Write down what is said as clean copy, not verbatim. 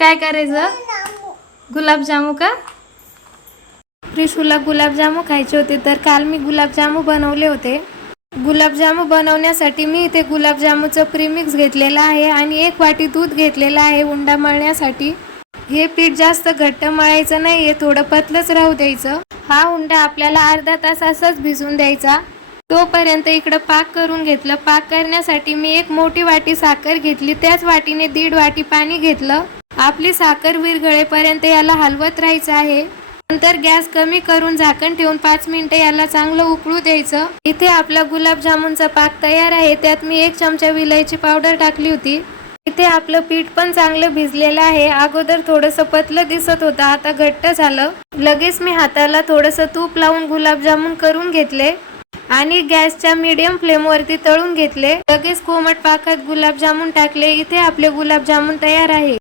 काय करायचं? गुलाबजामू का? प्रिशूला गुलाबजामू खायचे होते, तर काल मी गुलाबजामू बनवले होते. गुलाबजामू बनवण्यासाठी मी इथे गुलाबजामूचं प्रीमिक्स घेतलेलं आहे आणि 1 वाटी दूध घेतलेलं आहे उंडा मळण्यासाठी. हे पीठ जास्त घट्ट मळायचं नाहीये, थोडं पतलंच राहू द्यायचं. हा उंडा आपल्याला अर्धा तास असंच भिजून द्यायचा. तोपर्यंत इकडं पाक करून घेतलं. पाक करण्यासाठी मी 1 मोठी वाटी साखर घेतली, त्याच वाटीने 1.5 वाटी पाणी घेतलं. आपली साखर विरघळेपर्यंत याला हलवत राहायचं आहे. नंतर गॅस कमी करून झाकण ठेवून 5 मिनिटं याला चांगलं उकळू द्यायचं. इथे आपला गुलाबजामुनचा पाक तयार आहे. त्यात मी 1 चमचा विलायची पावडर टाकली होती. इथे आपलं पीठ पण चांगलं भिजलेलं आहे. अगोदर थोडंसं पतलं दिसत होतं, आता घट्ट झालं. लगेच मी हाताला थोडंसं तूप लावून गुलाबजामुन करून घेतले आणि गॅसच्या मीडियम फ्लेमवरती तळून घेतले. लगेच कोमट पाकात गुलाबजामुन टाकले. इथे आपले गुलाबजामुन तयार आहे.